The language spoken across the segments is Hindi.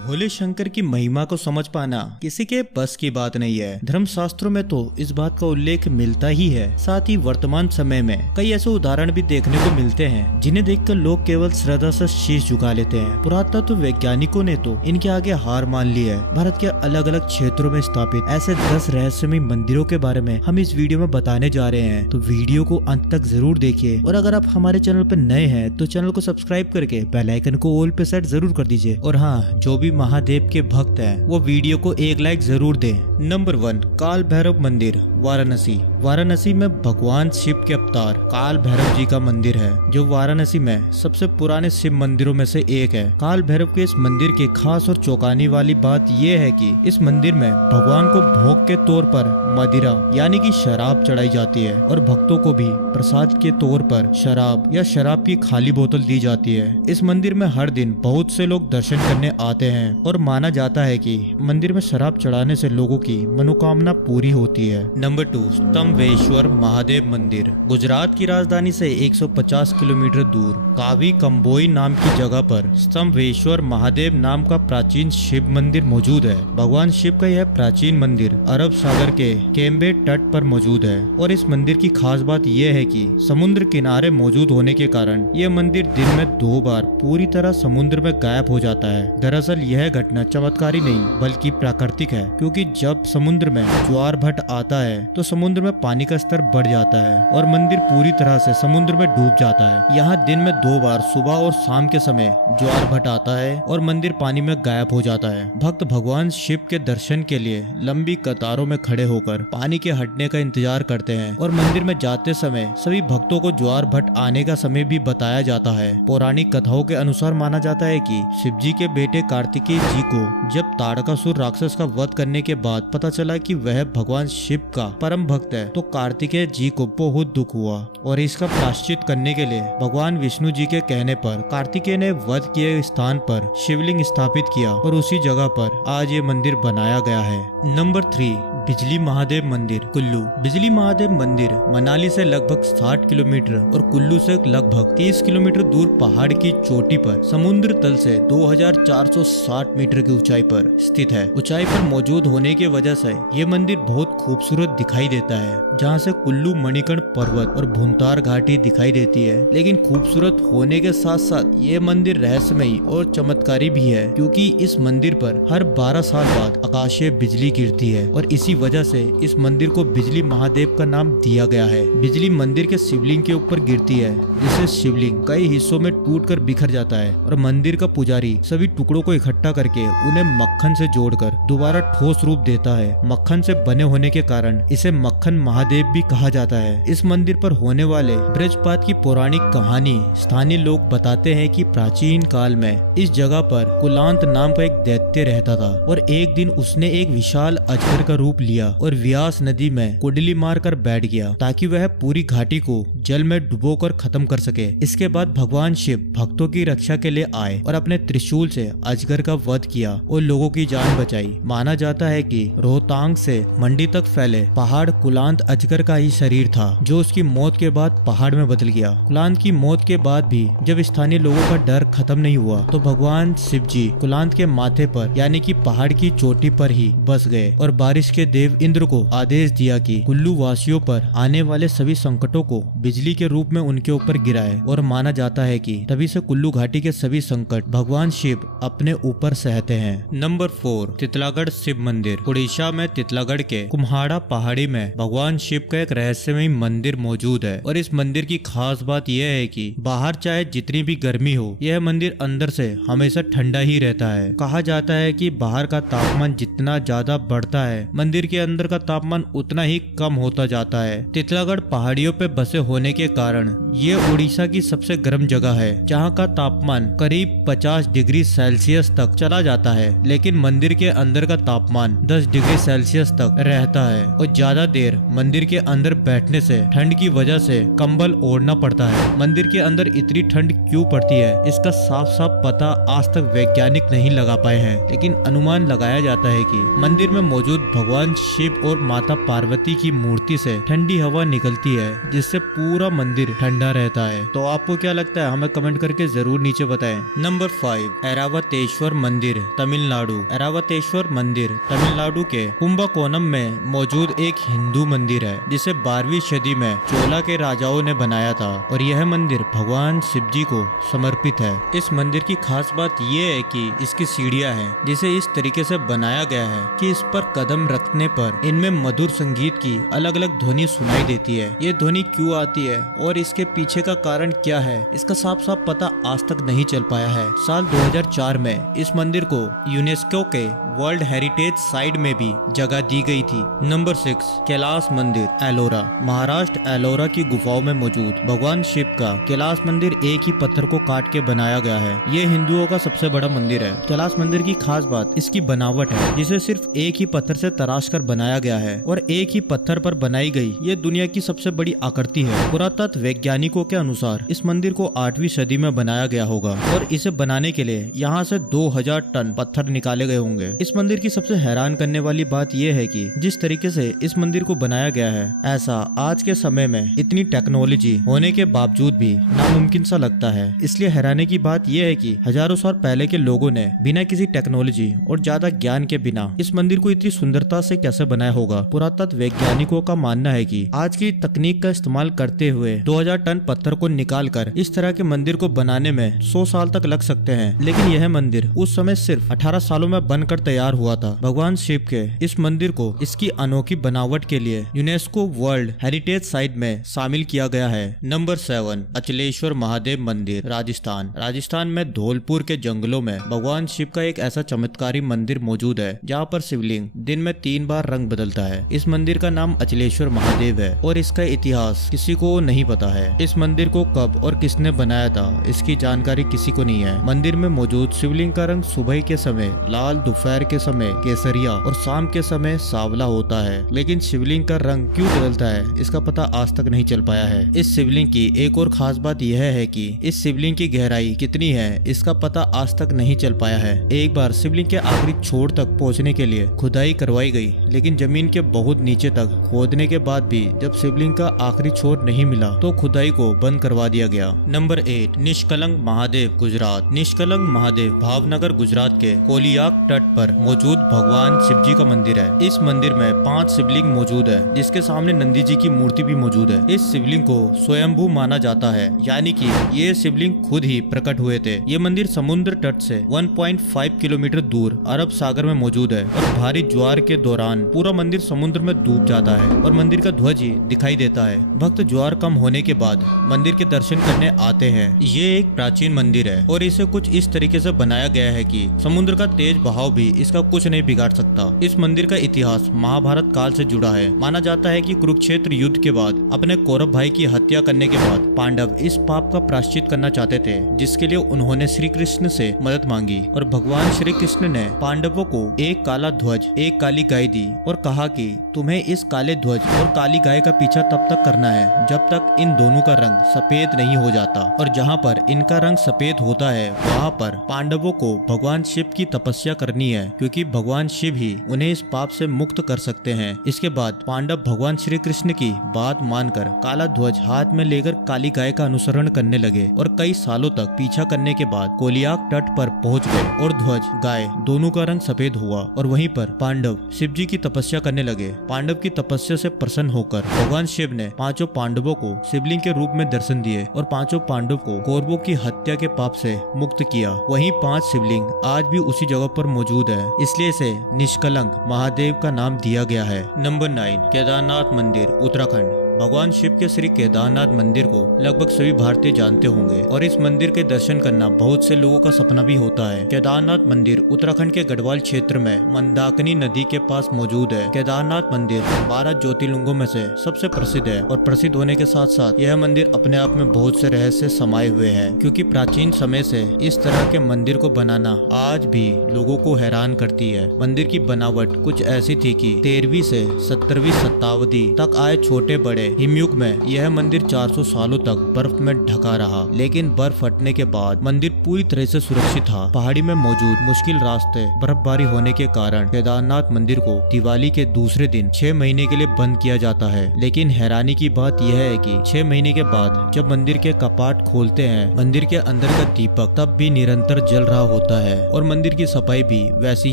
भोले शंकर की महिमा को समझ पाना किसी के बस की बात नहीं है। धर्मशास्त्रों में तो इस बात का उल्लेख मिलता ही है। साथ ही वर्तमान समय में कई ऐसे उदाहरण भी देखने को मिलते हैं जिन्हें देखकर लोग केवल श्रद्धा से शीश झुका लेते हैं। पुरातत्व वैज्ञानिकों ने तो इनके आगे हार मान ली है। भारत के अलग अलग क्षेत्रों में स्थापित ऐसे 10 रहस्यमय मंदिरों के बारे में हम इस वीडियो में बताने जा रहे हैं, तो वीडियो को अंत तक जरूर देखिए। और अगर आप हमारे चैनल पर नए हैं तो चैनल को सब्सक्राइब करके बेल आइकन को ऑल पे सेट जरूर कर दीजिए। और हाँ, जो भी महादेव के भक्त हैं वो वीडियो को एक लाइक जरूर दें। नंबर 1, काल भैरव मंदिर, वाराणसी। वाराणसी में भगवान शिव के अवतार काल भैरव जी का मंदिर है, जो वाराणसी में सबसे पुराने शिव मंदिरों में से एक है। काल भैरव के इस मंदिर की खास और चौंकाने वाली बात यह है कि इस मंदिर में भगवान को भोग के तौर पर मदिरा यानी कि शराब चढ़ाई जाती है और भक्तों को भी प्रसाद के तौर पर शराब या शराब की खाली बोतल दी जाती है। इस मंदिर में हर दिन बहुत से लोग दर्शन करने आते हैं और माना जाता है कि मंदिर में शराब चढ़ाने से लोगों की मनोकामना पूरी होती है। नंबर 2, स्तंभेश्वर महादेव मंदिर। गुजरात की राजधानी से 150 किलोमीटर दूर कावी कंबोई नाम की जगह पर स्तंभेश्वर महादेव नाम का प्राचीन शिव मंदिर मौजूद है। भगवान शिव का यह प्राचीन मंदिर अरब सागर के केम्बे तट पर मौजूद है और इस मंदिर की खास बात यह है कि समुद्र किनारे मौजूद होने के कारण यह मंदिर दिन में 2 बार पूरी तरह समुद्र में गायब हो जाता है। दरअसल यह घटना चमत्कारी नहीं बल्कि प्राकृतिक है, क्योंकि जब समुद्र में ज्वार भट आता है तो समुद्र में पानी का स्तर बढ़ जाता है और मंदिर पूरी तरह से समुद्र में डूब जाता है। यहाँ दिन में 2 बार सुबह और शाम के समय ज्वार भट आता है और मंदिर पानी में गायब हो जाता है। भक्त भगवान शिव के दर्शन के लिए लंबी कतारों में खड़े होकर पानी के हटने का इंतजार करते हैं और मंदिर में जाते समय सभी भक्तों को ज्वार भट आने का समय भी बताया जाता है। पौराणिक कथाओं के अनुसार माना जाता है कि शिव जी के बेटे कार्तिकेय जी को जब ताड़कासुर राक्षस का वध करने के बाद पता चला कि वह भगवान शिव का परम भक्त है, तो कार्तिकेय जी को बहुत दुख हुआ और इसका प्रायश्चित करने के लिए भगवान विष्णु जी के कहने पर कार्तिकेय ने वध किए स्थान पर शिवलिंग स्थापित किया और उसी जगह पर आज ये मंदिर बनाया गया है। नंबर 3, बिजली महादेव मंदिर, कुल्लू। बिजली महादेव मंदिर मनाली से लगभग 60 किलोमीटर और कुल्लू से लगभग 30 किलोमीटर दूर पहाड़ की चोटी पर समुद्र तल से 2460 मीटर की ऊंचाई पर स्थित है। ऊंचाई पर मौजूद होने की वजह से ये मंदिर बहुत खूबसूरत दिखाई देता है, जहाँ से कुल्लू मणिकर्ण पर्वत और भुंतार घाटी दिखाई देती है। लेकिन खूबसूरत होने के साथ साथ ये मंदिर रहस्यमयी और चमत्कारी भी है, क्योंकि इस मंदिर पर हर 12 साल बाद आकाशीय बिजली गिरती है और इसी वजह से इस मंदिर को बिजली महादेव का नाम दिया गया है। बिजली मंदिर के शिवलिंग के ऊपर गिरती है, जिससे शिवलिंग कई हिस्सों में टूटकर बिखर जाता है और मंदिर का पुजारी सभी टुकड़ों को इकट्ठा करके उन्हें मक्खन से जोड़कर दोबारा ठोस रूप देता है। मक्खन से बने होने के कारण इसे मक्खन महादेव भी कहा जाता है। इस मंदिर पर होने वाले ब्रजपात की पौराणिक कहानी स्थानीय लोग बताते हैं कि प्राचीन काल में इस जगह पर कुलांत नाम का एक दैत्य रहता था और एक दिन उसने एक विशाल अजगर का रूप लिया और व्यास नदी में कुंडली मारकर बैठ गया ताकि वह पूरी घाटी को जल में डुबोकर खत्म कर सके। इसके बाद भगवान शिव भक्तों की रक्षा के लिए आए और अपने त्रिशूल से अजगर का वध किया और लोगों की जान बचाई। माना जाता है कि रोहतांग से मंडी तक फैले पहाड़ कुलांत अजगर का ही शरीर था, जो उसकी मौत के बाद पहाड़ में बदल गया। कुलांत की मौत के बाद भी जब स्थानीय लोगों का डर खत्म नहीं हुआ तो भगवान शिव जी कुलांत के माथे पर यानी कि पहाड़ की चोटी पर ही बस गए और बारिश के देव इंद्र को आदेश दिया कि कुल्लू वासियों पर आने वाले सभी संकटों को बिजली के रूप में उनके ऊपर गिराए। और माना जाता है कि तभी से कुल्लू घाटी के सभी संकट भगवान शिव अपने ऊपर सहते हैं। नंबर 4, तितलागढ़ शिव मंदिर। उड़ीसा में तितलागढ़ के कुम्हाड़ा पहाड़ी में भगवान शिव का एक रहस्यमय मंदिर मौजूद है और इस मंदिर की खास बात यह है कि बाहर चाहे जितनी भी गर्मी हो, यह मंदिर अंदर से हमेशा ठंडा ही रहता है। कहा जाता है कि बाहर का तापमान जितना ज्यादा बढ़ता है, मंदिर के अंदर का तापमान उतना ही कम होता जाता है। तितलागढ़ पहाड़ियों पे बसे होने के कारण ये उड़ीसा की सबसे गर्म जगह है, जहाँ का तापमान करीब 50 डिग्री सेल्सियस तक चला जाता है। लेकिन मंदिर के अंदर का तापमान 10 डिग्री सेल्सियस तक रहता है और ज्यादा देर मंदिर के अंदर बैठने से ठंड की वजह से कंबल ओढ़ना पड़ता है। मंदिर के अंदर इतनी ठंड क्यों पड़ती है, इसका साफ साफ पता आज तक वैज्ञानिक नहीं लगा पाए हैं, लेकिन अनुमान लगाया जाता है कि मंदिर में मौजूद भगवान शिव और माता पार्वती की मूर्ति से ठंडी हवा निकलती है, जिससे पूरा मंदिर ठंडा रहता है। तो आपको क्या लगता है, हमें कमेंट करके जरूर नीचे बताएं। नंबर 5, ऐरावतेश्वर मंदिर, तमिलनाडु। ऐरावतेश्वर मंदिर तमिलनाडु के कुंभकोणम में मौजूद एक हिंदू मंदिर है, जिसे 12वीं सदी में चोला के राजाओं ने बनाया था और यह मंदिर भगवान शिव जी को समर्पित है। इस मंदिर की खास बात यह है कि इसकी सीढ़ियां हैं, जिसे इस तरीके से बनाया गया है कि इस पर कदम रखने पर इनमें मधुर संगीत की अलग अलग ध्वनि सुनाई देती है। ये ध्वनि क्यों आती है और इसके पीछे का कारण क्या है, इसका साफ साफ पता आज तक नहीं चल पाया है। साल 2004 में इस मंदिर को यूनेस्को के वर्ल्ड हेरिटेज साइट में भी जगह दी गई थी। नंबर 6, कैलाश मंदिर, एलोरा। महाराष्ट्र एलोरा की गुफाओं में मौजूद भगवान शिव का कैलाश मंदिर एक ही पत्थर को काट के बनाया गया है। ये हिंदुओं का सबसे बड़ा मंदिर है। कैलाश मंदिर की खास बात इसकी बनावट है, जिसे सिर्फ एक ही पत्थर से तराश कर बनाया गया है और एक ही पत्थर पर बनाई गई ये दुनिया की सबसे बड़ी आकृति है। पुरातत्व वैज्ञानिकों के अनुसार इस मंदिर को 8वीं सदी में बनाया गया होगा और इसे बनाने के लिए यहाँ से 2000 टन पत्थर निकाले गए होंगे। इस मंदिर की सबसे हैरान करने वाली बात यह है कि जिस तरीके से इस मंदिर को बनाया गया है, ऐसा आज के समय में इतनी टेक्नोलॉजी होने के बावजूद भी नामुमकिन सा लगता है। इसलिए हैरानी की बात यह है कि हजारों साल पहले के लोगों ने बिना किसी टेक्नोलॉजी और ज्यादा ज्ञान के बिना इस मंदिर को इतनी सुंदरता से कैसे बनाया होगा। पुरातत्व वैज्ञानिकों का मानना है कि आज की तकनीक का इस्तेमाल करते हुए 2000 टन पत्थर को निकालकर इस तरह के मंदिर को बनाने में 100 साल तक लग सकते हैं, लेकिन यह मंदिर उस समय सिर्फ 18 सालों में बनकर तैयार हुआ था। भगवान शिव के इस मंदिर को इसकी अनोखी बनावट के लिए यूनेस्को वर्ल्ड हेरिटेज साइट में शामिल किया गया है। नंबर 7, अचलेश्वर महादेव मंदिर, राजस्थान। राजस्थान में धौलपुर के जंगलों में भगवान शिव का एक ऐसा चमत्कारी मंदिर मौजूद है, जहाँ पर शिवलिंग दिन में 3 बार रंग बदलता है। इस मंदिर का नाम अचलेश्वर महादेव है और इसका इतिहास किसी को नहीं पता है। इस मंदिर को कब और किसने बनाया था, इसकी जानकारी किसी को नहीं है। मंदिर में मौजूद शिवलिंग का रंग सुबह के समय लाल, दोपहर के समय केसरिया और शाम के समय सांवला होता है, लेकिन शिवलिंग का रंग क्यों बदलता है, इसका पता आज तक नहीं चल पाया है। इस शिवलिंग की एक और खास बात यह है कि इस शिवलिंग की गहराई कितनी है, इसका पता आज तक नहीं चल पाया है। एक बार शिवलिंग के आखिरी छोर तक पहुंचने के लिए खुदाई करवाई गई, लेकिन जमीन के बहुत नीचे तक खोदने के बाद भी जब शिवलिंग का आखिरी छोर नहीं मिला तो खुदाई को बंद करवा दिया गया। नंबर 8, निष्कलंक महादेव, गुजरात। निष्कलंक महादेव भावनगर गुजरात के कोलियाक तट पर मौजूद भगवान शिव जी का मंदिर है। इस मंदिर में 5 शिवलिंग मौजूद है, जिसके सामने नंदी जी की मूर्ति भी मौजूद है। इस शिवलिंग को स्वयंभू माना जाता है, यानी कि ये शिवलिंग खुद ही प्रकट हुए थे। ये मंदिर समुद्र तट से 1.5 किलोमीटर दूर अरब सागर में मौजूद है और भारी ज्वार के दौरान पूरा मंदिर समुद्र में डूब जाता है और मंदिर का ध्वज ही दिखाई देता है। भक्त ज्वार कम होने के बाद मंदिर के दर्शन करने आते हैं। ये एक प्राचीन मंदिर है और इसे कुछ इस तरीके से बनाया गया है कि समुद्र का तेज बहाव भी इसका कुछ नहीं बिगाड़ सकता। इस मंदिर का इतिहास महाभारत काल से जुड़ा है। माना जाता है कि कुरुक्षेत्र युद्ध के बाद अपने कौरव भाई की हत्या करने के बाद पांडव इस पाप का प्रायश्चित करना चाहते थे, जिसके लिए उन्होंने श्री कृष्ण से मदद मांगी और भगवान श्री कृष्ण ने पांडवों को एक काला ध्वज, एक काली गाय दी और कहा कि तुम्हें इस काले ध्वज और काली गाय का पीछा तब तक करना है जब तक इन दोनों का रंग सफेद नहीं हो जाता, और जहाँ पर इनका रंग सफेद होता है वहाँ पर पांडवों को भगवान शिव की तपस्या करनी है, क्योंकि भगवान शिव ही उन्हें इस पाप से मुक्त कर सकते हैं। इसके बाद पांडव भगवान श्री कृष्ण की बात मानकर काला ध्वज हाथ में लेकर काली गाय का अनुसरण करने लगे और कई सालों तक पीछा करने के बाद कोलियाक तट पर पहुंच गए और ध्वज, गाय दोनों का रंग सफेद हुआ और वहीं पर पांडव शिव जी की तपस्या करने लगे। पांडव की तपस्या से प्रसन्न होकर भगवान शिव ने 5 पांडवों को शिवलिंग के रूप में दर्शन दिए और 5 पांडव को कौरवों की हत्या के पाप से मुक्त किया। वहीं 5 शिवलिंग आज भी उसी जगह पर मौजूद है, इसलिए इसे निष्कलंक महादेव का नाम दिया गया है। नंबर 9, केदारनाथ मंदिर, उत्तराखंड। भगवान शिव के श्री केदारनाथ मंदिर को लगभग सभी भारतीय जानते होंगे और इस मंदिर के दर्शन करना बहुत से लोगों का सपना भी होता है। केदारनाथ मंदिर उत्तराखंड के गढ़वाल क्षेत्र में मंदाकिनी नदी के पास मौजूद है। केदारनाथ मंदिर 12 ज्योतिर्लिंगों में से सबसे प्रसिद्ध है और प्रसिद्ध होने के साथ साथ यह मंदिर अपने आप में बहुत से रहस्य समाये हुए हैं, क्योंकि प्राचीन समय से इस तरह के मंदिर को बनाना आज भी लोगों को हैरान करती है। मंदिर की बनावट कुछ ऐसी थी कि 13वीं से 17वीं शताब्दी तक आए छोटे बड़े हिमयुग में यह मंदिर 400 सालों तक बर्फ में ढका रहा, लेकिन बर्फ हटने के बाद मंदिर पूरी तरह से सुरक्षित था। पहाड़ी में मौजूद मुश्किल रास्ते बर्फबारी होने के कारण केदारनाथ मंदिर को दिवाली के दूसरे दिन 6 महीने के लिए बंद किया जाता है। लेकिन हैरानी की बात यह है कि 6 महीने के बाद जब मंदिर के कपाट खोलते हैं, मंदिर के अंदर का दीपक तब भी निरंतर जल रहा होता है और मंदिर की सफाई भी वैसी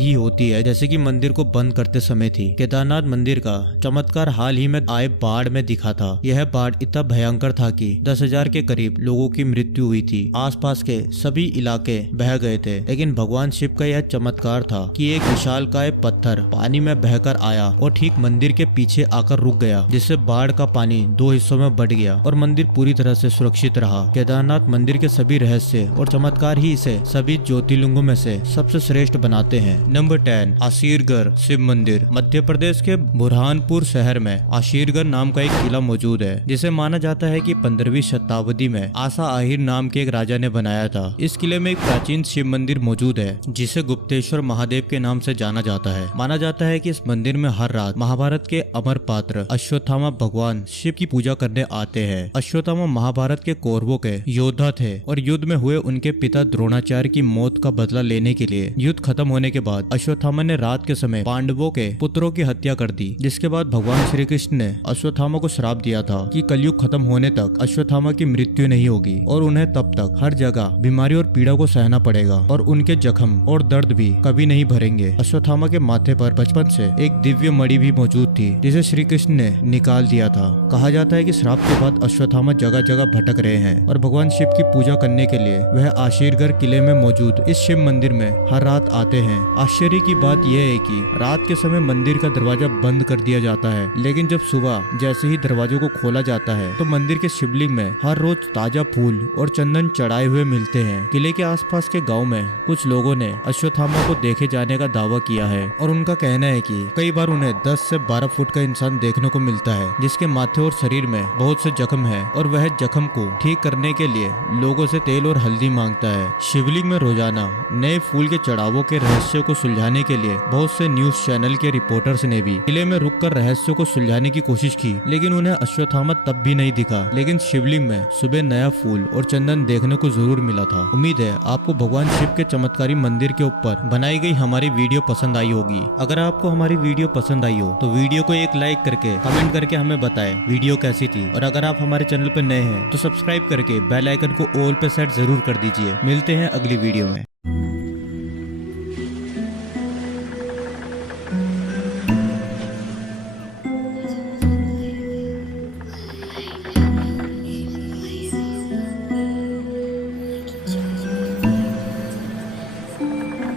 ही होती है जैसे कि मंदिर को बंद करते समय थी। केदारनाथ मंदिर का चमत्कार हाल ही में आए बाढ़ में दिखा था। यह बाढ़ इतना भयंकर था कि 10,000 के करीब लोगों की मृत्यु हुई थी। आसपास के सभी इलाके बह गए थे, लेकिन भगवान शिव का यह चमत्कार था कि एक विशालकाय पत्थर पानी में बहकर आया और ठीक मंदिर के पीछे आकर रुक गया, जिससे बाढ़ का पानी 2 हिस्सों में बट गया और मंदिर पूरी तरह से सुरक्षित रहा। केदारनाथ मंदिर के सभी रहस्य और चमत्कार ही इसे सभी ज्योतिर्लिंगों में से सबसे श्रेष्ठ बनाते हैं। नंबर 10, आशीरगढ़ शिव मंदिर। मध्य प्रदेश के बुरहानपुर शहर में आशीरगढ़ नाम का एक किला मौजूद है, जिसे माना जाता है कि 15वीं शताब्दी में आसा आहिर नाम के एक राजा ने बनाया था। इस किले में एक प्राचीन शिव मंदिर मौजूद है, जिसे गुप्तेश्वर महादेव के नाम से जाना जाता है। माना जाता है कि इस मंदिर में हर रात महाभारत के अमर पात्र अश्वत्थामा भगवान शिव की पूजा करने आते हैं। अश्वत्थामा महाभारत के कौरवों के योद्धा थे और युद्ध में हुए उनके पिता द्रोणाचार्य की मौत का बदला लेने के लिए युद्ध खत्म होने के बाद अश्वत्थामा ने रात के समय पांडवों के पुत्रों की हत्या कर दी, जिसके बाद भगवान श्री कृष्ण ने अश्वत्थामा को श्राप दिया था कि कलयुग खत्म होने तक अश्वत्थामा की मृत्यु नहीं होगी और उन्हें तब तक हर जगह बीमारी और पीड़ा को सहना पड़ेगा और उनके जख्म और दर्द भी कभी नहीं भरेंगे। अश्वत्थामा के माथे पर बचपन से एक दिव्य मणि भी मौजूद थी, जिसे श्री कृष्ण ने निकाल दिया था। कहा जाता है कि श्राप के बाद अश्वत्थामा जगह जगह भटक रहे हैं और भगवान शिव की पूजा करने के लिए वह आशीरगढ़ किले में मौजूद इस शिव मंदिर में हर रात आते हैं। आश्चर्य की बात यह है कि रात के समय मंदिर का दरवाजा बंद कर दिया जाता है, लेकिन जब सुबह जैसे ही दरवाजों को खोला जाता है तो मंदिर के शिवलिंग में हर रोज ताजा फूल और चंदन चढ़ाए हुए मिलते हैं। किले के आसपास के गांव में कुछ लोगों ने अश्वत्थामा को देखे जाने का दावा किया है और उनका कहना है कि कई बार उन्हें 10 से 12 फुट का इंसान देखने को मिलता है, जिसके माथे और शरीर में बहुत से जख्म है और वह जख्म को ठीक करने के लिए लोगों से तेल और हल्दी मांगता है। शिवलिंग में रोजाना नए फूल के चढ़ावों के रहस्यों को सुलझाने के लिए बहुत से न्यूज चैनल के रिपोर्टर्स ने भी किले में रुककर रहस्यों को सुलझाने की कोशिश की, लेकिन उन्हें अश्वत्थामा तब भी नहीं दिखा। लेकिन शिवलिंग में सुबह नया फूल और चंदन देखने को जरूर मिला था। उम्मीद है आपको भगवान शिव के चमत्कारी मंदिर के ऊपर बनाई गई हमारी वीडियो पसंद आई होगी। अगर आपको हमारी वीडियो पसंद आई हो तो वीडियो को एक लाइक करके कमेंट करके हमें बताएं वीडियो कैसी थी, और अगर आप हमारे चैनल पर नए हैं तो सब्सक्राइब करके बेल आइकन को ऑल पे सेट जरूर कर दीजिए। मिलते हैं अगली वीडियो में।